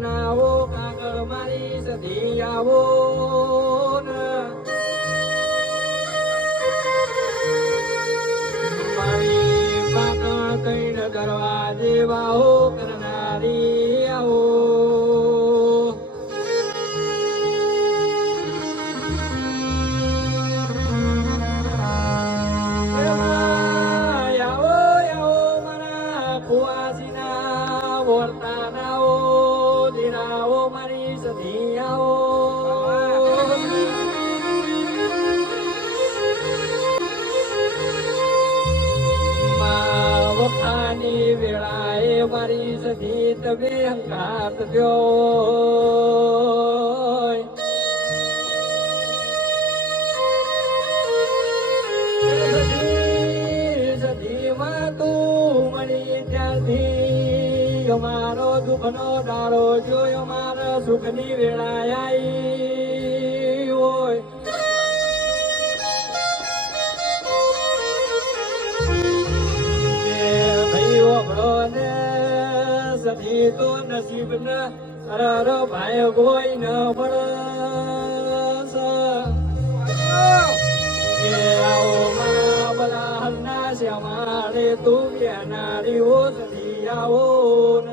બનાવો કાગળ મારી સધી આવો મારી પાકા કઈ કરવા દેવા હો કરનારી આવો મારી સધી આવો વખાની વેળાએ મારી સધી તમે હંકાત દો સધીમાં તું મળી ત્યારથી અમારો દુઃખનો દારો જોયો મારા સુખની વેળા આવી હોય ભાઈ ઓગળો ને સધી તો નસીબ ને અરે ભાઈ કોઈ ન મળે કે આવો મારા બધા હમણાં શ્યામારે તું કે નારી હો સધી આવો